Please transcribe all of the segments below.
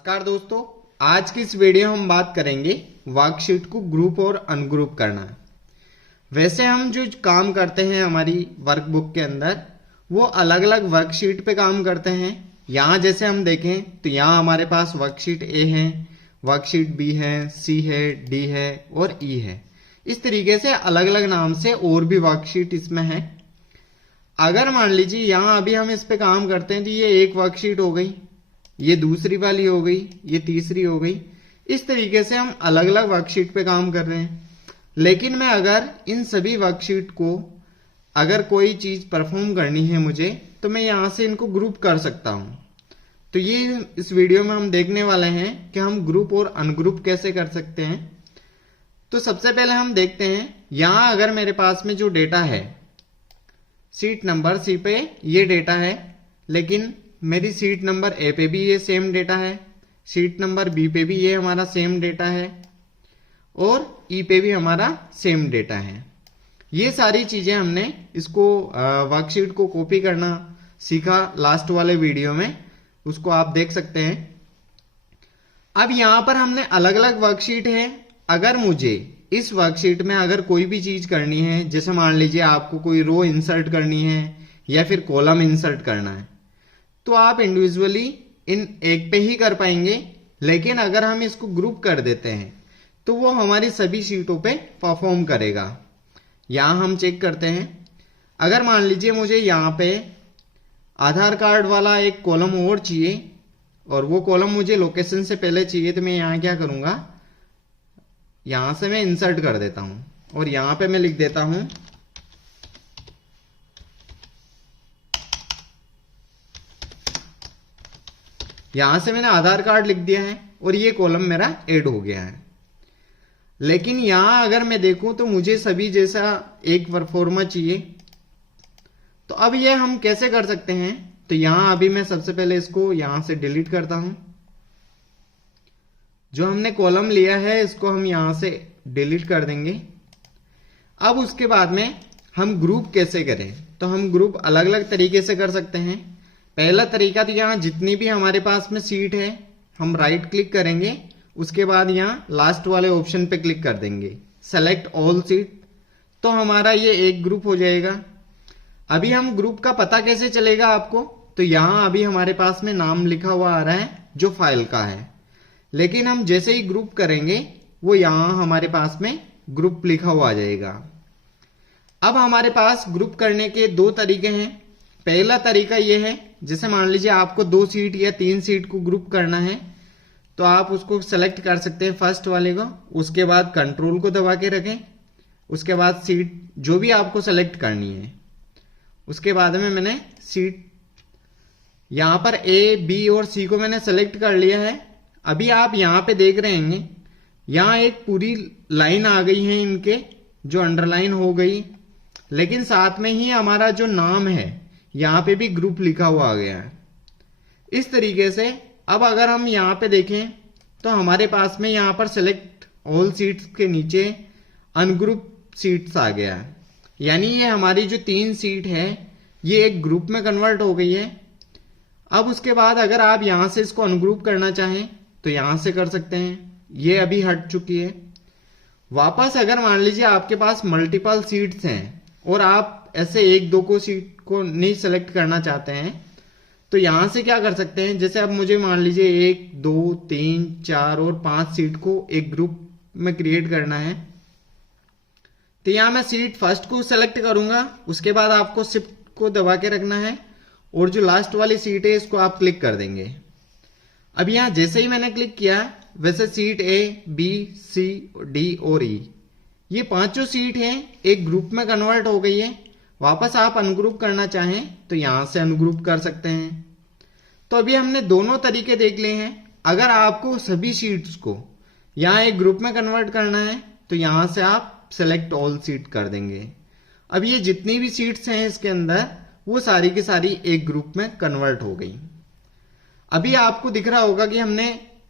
नमस्कार दोस्तों, आज की इस वीडियो हम बात करेंगे वर्कशीट को ग्रुप और अनग्रुप करना। वैसे हम जो काम करते हैं हमारी वर्कबुक के अंदर वो अलग अलग वर्कशीट पे काम करते हैं। यहाँ जैसे हम देखें तो यहाँ हमारे पास वर्कशीट ए है, वर्कशीट बी है, सी है, डी है और ई है। इस तरीके से अलग अलग नाम से और भी वर्कशीट इसमें है। अगर मान लीजिए यहाँ अभी हम इस पे काम करते हैं तो ये एक वर्कशीट हो गई, ये दूसरी वाली हो गई, ये तीसरी हो गई। इस तरीके से हम अलग अलग वर्कशीट पे काम कर रहे हैं। लेकिन मैं अगर इन सभी वर्कशीट को अगर कोई चीज परफॉर्म करनी है मुझे, तो मैं यहां से इनको ग्रुप कर सकता हूं। तो ये इस वीडियो में हम देखने वाले हैं कि हम ग्रुप और अनग्रुप कैसे कर सकते हैं। तो सबसे पहले हम देखते हैं, यहां अगर मेरे पास में जो डेटा है सीट नंबर सी पे ये डेटा है, लेकिन मेरी सीट नंबर ए पे भी ये सेम डेटा है, सीट नंबर बी पे भी ये हमारा सेम डेटा है और ई पे भी हमारा सेम डेटा है। ये सारी चीजें हमने इसको वर्कशीट को कॉपी करना सीखा लास्ट वाले वीडियो में, उसको आप देख सकते हैं। अब यहां पर हमने अलग अलग वर्कशीट है। अगर मुझे इस वर्कशीट में अगर कोई भी चीज करनी है, जैसे मान लीजिए आपको कोई रो इंसर्ट करनी है या फिर कॉलम इंसर्ट करना है, तो आप इंडिविजुअली इन एक पे ही कर पाएंगे। लेकिन अगर हम इसको ग्रुप कर देते हैं तो वो हमारी सभी शीटों पे परफॉर्म करेगा। यहां हम चेक करते हैं, अगर मान लीजिए मुझे यहां पे आधार कार्ड वाला एक कॉलम और चाहिए और वो कॉलम मुझे लोकेशन से पहले चाहिए, तो मैं यहां क्या करूंगा, यहां से मैं इंसर्ट कर देता हूं और यहां पे मैं लिख देता हूं यहां से मैंने आधार कार्ड लिख दिया है और ये कॉलम मेरा ऐड हो गया है। लेकिन यहां अगर मैं देखूं तो मुझे सभी जैसा एक परफॉर्मा चाहिए। तो अब ये हम कैसे कर सकते हैं, तो यहां अभी मैं सबसे पहले इसको यहां से डिलीट करता हूं। जो हमने कॉलम लिया है इसको हम यहां से डिलीट कर देंगे। अब उसके बाद में हम ग्रुप कैसे करें, तो हम ग्रुप अलग अलग तरीके से कर सकते हैं। पहला तरीका तो यहाँ जितनी भी हमारे पास में सीट है हम राइट क्लिक करेंगे, उसके बाद यहाँ लास्ट वाले ऑप्शन पे क्लिक कर देंगे, सेलेक्ट ऑल सीट, तो हमारा ये एक ग्रुप हो जाएगा। अभी हम ग्रुप का पता कैसे चलेगा आपको, तो यहाँ अभी हमारे पास में नाम लिखा हुआ आ रहा है जो फाइल का है, लेकिन हम जैसे ही ग्रुप करेंगे वो यहाँ हमारे पास में ग्रुप लिखा हुआ आ जाएगा। अब हमारे पास ग्रुप करने के दो तरीके हैं। पहला तरीका यह है, जैसे मान लीजिए आपको 2 सीट या 3 सीट को ग्रुप करना है, तो आप उसको सेलेक्ट कर सकते हैं फर्स्ट वाले को, उसके बाद कंट्रोल को दबा के रखें, उसके बाद सीट जो भी आपको सेलेक्ट करनी है, उसके बाद में मैंने सीट यहां पर ए, बी और सी को मैंने सेलेक्ट कर लिया है। अभी आप यहां पे देख रहे हैं यहां एक पूरी लाइन आ गई है इनके, जो अंडरलाइन हो गई, लेकिन साथ में ही हमारा जो नाम है यहां पे भी ग्रुप लिखा हुआ आ गया है। इस तरीके से अब अगर हम यहां पे देखें तो हमारे पास में यहां पर सेलेक्ट ऑल सीट्स के नीचे अनग्रुप सीट्स आ गया है, यानी ये हमारी जो 3 सीट है ये एक ग्रुप में कन्वर्ट हो गई है। अब उसके बाद अगर आप यहां से इसको अनग्रुप करना चाहें तो यहां से कर सकते हैं, ये अभी हट चुकी है। वापस अगर मान लीजिए आपके पास मल्टीपल सीट्स हैं और आप ऐसे 1-2 को सीट को नहीं सेलेक्ट करना चाहते हैं, तो यहां से क्या कर सकते हैं, जैसे अब मुझे मान लीजिए 1, 2, 3, 4 और 5 सीट को एक ग्रुप में क्रिएट करना है, तो यहां मैं सीट फर्स्ट को सेलेक्ट करूंगा, उसके बाद आपको शिफ्ट को दबा के रखना है और जो लास्ट वाली सीट है इसको आप क्लिक कर देंगे। अब यहां जैसे ही मैंने क्लिक किया वैसे सीट ए, बी, सी, डी और ई, ये 5 सीट हैं एक ग्रुप में कन्वर्ट हो गई है। वापस आप अनग्रुप करना चाहें तो यहां से अनग्रुप कर सकते हैं। तो अभी हमने दोनों तरीके देख लिए हैं। अगर आपको सभी सीट्स को यहां एक ग्रुप में कन्वर्ट करना है तो यहां से आप सेलेक्ट ऑल सीट कर देंगे। अब ये जितनी भी सीट्स हैं इसके अंदर वो सारी की सारी एक ग्रुप में कन्वर्ट हो गई। अभी आपको दिख रहा होगा कि हमने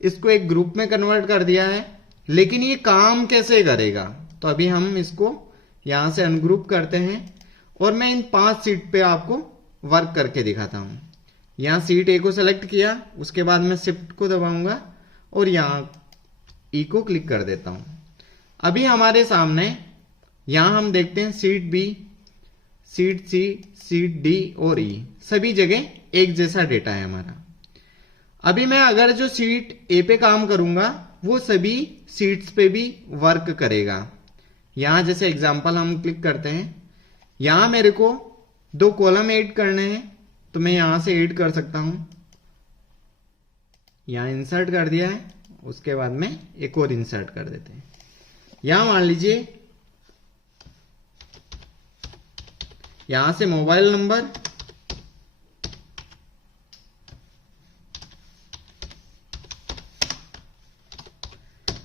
इसको एक ग्रुप में कन्वर्ट कर दिया है, लेकिन ये काम कैसे करेगा, तो अभी हम इसको यहां से अनग्रुप करते हैं और मैं इन 5 सीट पे आपको वर्क करके दिखाता हूं। यहाँ सीट ए को सेलेक्ट किया, उसके बाद मैं शिफ्ट को दबाऊंगा और यहाँ ई को क्लिक कर देता हूं। अभी हमारे सामने यहां हम देखते हैं सीट बी, सीट सी, सीट डी और ई सभी जगह एक जैसा डेटा है हमारा। अभी मैं अगर जो सीट ए पे काम करूंगा वो सभी सीट्स पे भी वर्क करेगा। यहां जैसे एग्जांपल हम क्लिक करते हैं, यहां मेरे को 2 कॉलम ऐड करने हैं तो मैं यहां से ऐड कर सकता हूं। यहां इंसर्ट कर दिया है, उसके बाद में एक और इंसर्ट कर देते हैं। यहां मान लीजिए यहां से मोबाइल नंबर,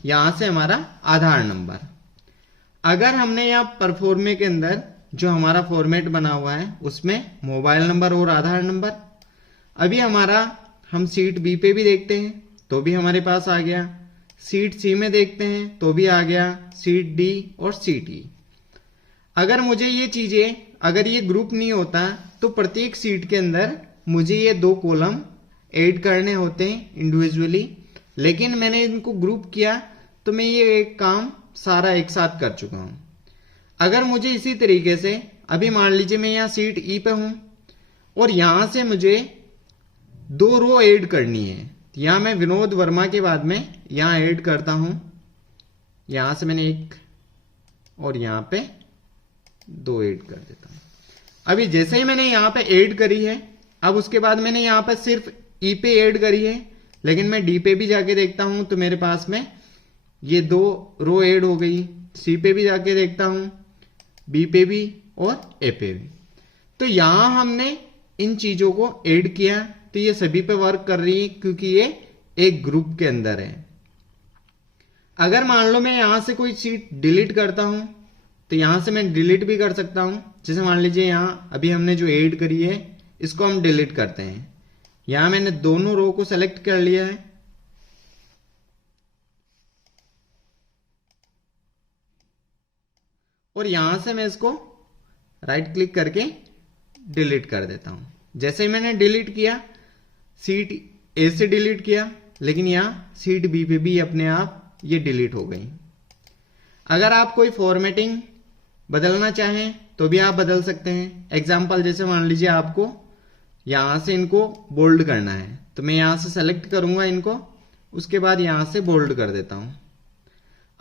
यहां से हमारा आधार नंबर। अगर हमने यहां परफॉर्मे के अंदर जो हमारा फॉर्मेट बना हुआ है उसमें मोबाइल नंबर और आधार नंबर, अभी हमारा हम सीट बी पे भी देखते हैं तो भी हमारे पास आ गया, सीट सी में देखते हैं तो भी आ गया, सीट डी और सीट ई। अगर मुझे ये चीजें, अगर ये ग्रुप नहीं होता तो प्रत्येक सीट के अंदर मुझे ये 2 कॉलम ऐड करने होते हैं इंडिविजुअली, लेकिन मैंने इनको ग्रुप किया तो मैं ये एक काम सारा एक साथ कर चुका हूं। अगर मुझे इसी तरीके से, अभी मान लीजिए मैं यहां सीट ई पे हूं और यहां से मुझे 2 रो ऐड करनी है, यहां मैं विनोद वर्मा के बाद में यहां ऐड करता हूं। यहां से मैंने 1 और यहां पे 2 ऐड कर देता हूं। अभी जैसे ही मैंने यहां पे ऐड करी है, अब उसके बाद मैंने यहां पे सिर्फ ई पे ऐड करी है, लेकिन मैं डी पे भी जाके देखता हूं तो मेरे पास में ये 2 रो ऐड हो गई। सी पे भी जाके देखता हूं, बी पे भी और ए पे भी। तो यहां हमने इन चीजों को ऐड किया तो ये सभी पे वर्क कर रही है क्योंकि ये एक ग्रुप के अंदर है। अगर मान लो मैं यहां से कोई सीट डिलीट करता हूं तो यहां से मैं डिलीट भी कर सकता हूं। जैसे मान लीजिए यहां अभी हमने जो ऐड करी है इसको हम डिलीट करते हैं। यहां मैंने दोनों रो को सेलेक्ट कर लिया है, और यहां से मैं इसको राइट क्लिक करके डिलीट कर देता हूं। जैसे ही मैंने डिलीट किया, सीट ए से डिलीट किया, लेकिन यहां सीट बी पे भी अपने आप ये डिलीट हो गई। अगर आप कोई फॉर्मेटिंग बदलना चाहें तो भी आप बदल सकते हैं। एग्जाम्पल जैसे मान लीजिए आपको यहां से इनको बोल्ड करना है तो मैं यहां से सेलेक्ट करूंगा इनको, उसके बाद यहां से बोल्ड कर देता हूं।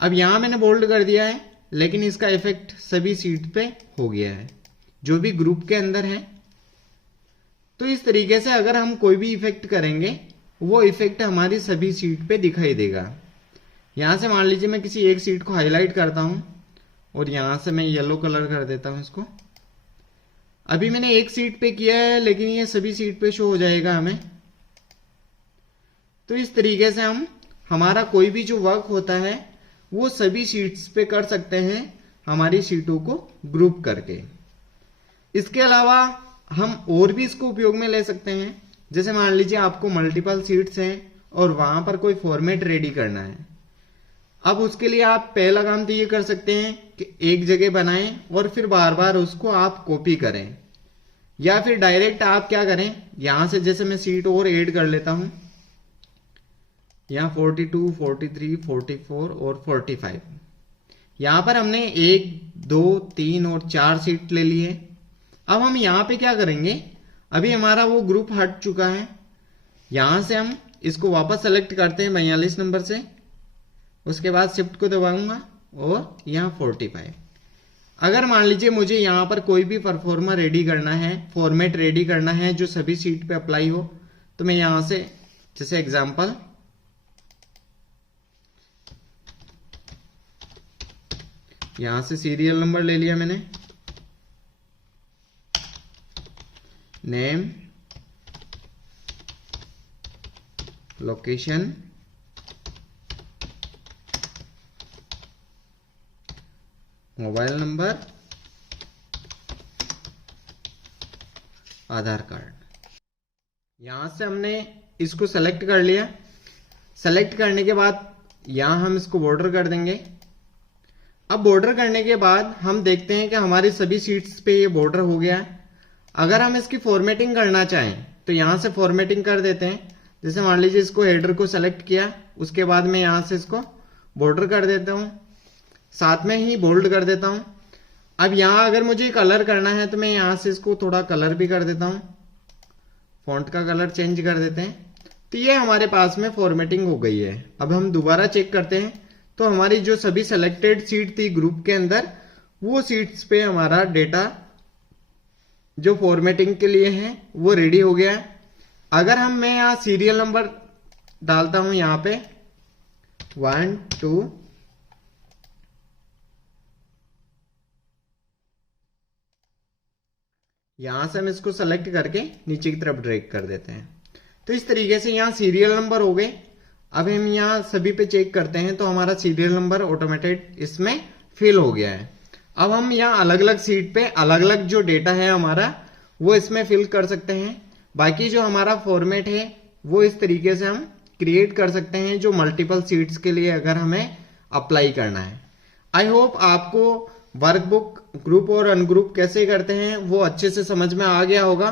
अब यहां मैंने बोल्ड कर दिया है, लेकिन इसका इफेक्ट सभी सीट पे हो गया है जो भी ग्रुप के अंदर है। तो इस तरीके से अगर हम कोई भी इफेक्ट करेंगे वो इफेक्ट हमारी सभी सीट पे दिखाई देगा। यहां से मान लीजिए मैं किसी एक सीट को हाईलाइट करता हूं और यहां से मैं येलो कलर कर देता हूं इसको। अभी मैंने एक सीट पे किया है लेकिन ये सभी सीट पे शो हो जाएगा हमें। तो इस तरीके से हम हमारा कोई भी जो वर्क होता है वो सभी सीट्स पे कर सकते हैं हमारी सीटों को ग्रुप करके। इसके अलावा हम और भी इसको उपयोग में ले सकते हैं। जैसे मान लीजिए आपको मल्टीपल सीट्स हैं और वहां पर कोई फॉर्मेट रेडी करना है। अब उसके लिए आप पहला काम तो ये कर सकते हैं कि एक जगह बनाएं और फिर बार बार उसको आप कॉपी करें, या फिर डायरेक्ट आप क्या करें, यहां से जैसे मैं सीट और ऐड कर लेता हूं, यहां 42, 43, 44 और 45। यहां पर हमने 1, 2, 3 और 4 सीट ले लिए। अब हम यहां पे क्या करेंगे, अभी हमारा वो ग्रुप हट चुका है। यहां से हम इसको वापस सेलेक्ट करते हैं 42 नंबर से, उसके बाद शिफ्ट को दबाऊंगा और यहां 45। अगर मान लीजिए मुझे यहां पर कोई भी परफॉर्मा रेडी करना है, फॉर्मेट रेडी करना है जो सभी सीट पे अप्लाई हो, तो मैं यहां से जैसे एग्जांपल यहां से सीरियल नंबर ले लिया मैंने, नेम, लोकेशन, मोबाइल नंबर, आधार कार्ड। यहां से हमने इसको सेलेक्ट कर लिया। सेलेक्ट करने के बाद यहां हम इसको बॉर्डर कर देंगे। अब बॉर्डर करने के बाद हम देखते हैं कि हमारी सभी सीट्स पे ये बॉर्डर हो गया है। अगर हम इसकी फॉर्मेटिंग करना चाहें तो यहां से फॉर्मेटिंग कर देते हैं। जैसे मान लीजिए इसको हेडर को सेलेक्ट किया, उसके बाद में यहां से इसको बॉर्डर कर देता हूं, साथ में ही बोल्ड कर देता हूं। अब यहां अगर मुझे कलर करना है तो मैं यहां से इसको थोड़ा कलर भी कर देता हूं, फॉन्ट का कलर चेंज कर देते हैं। तो ये हमारे पास में फॉर्मेटिंग हो गई है। अब हम दोबारा चेक करते हैं तो हमारी जो सभी सेलेक्टेड सीट थी ग्रुप के अंदर, वो सीट्स पे हमारा डेटा जो फॉर्मेटिंग के लिए है वो रेडी हो गया है। अगर मैं यहां सीरियल नंबर डालता हूं, यहां पे 1 2 यहां से हम इसको सेलेक्ट करके नीचे की तरफ ड्रैग कर देते हैं। तो इस तरीके से यहां सीरियल नंबर हो गए। अब हम यहां सभी पे चेक करते हैं तो हमारा सीरियल नंबर ऑटोमेटेड इसमें फिल हो गया है। अब हम यहां अलग अलग सीट पे अलग अलग जो डेटा है हमारा वो इसमें फिल कर सकते हैं। बाकी जो हमारा फॉर्मेट है वो इस तरीके से हम क्रिएट कर सकते हैं, जो मल्टीपल सीट्स के लिए अगर हमें अप्लाई करना है। आई होप आपको वर्कबुक ग्रुप और अनग्रुप कैसे करते हैं वो अच्छे से समझ में आ गया होगा।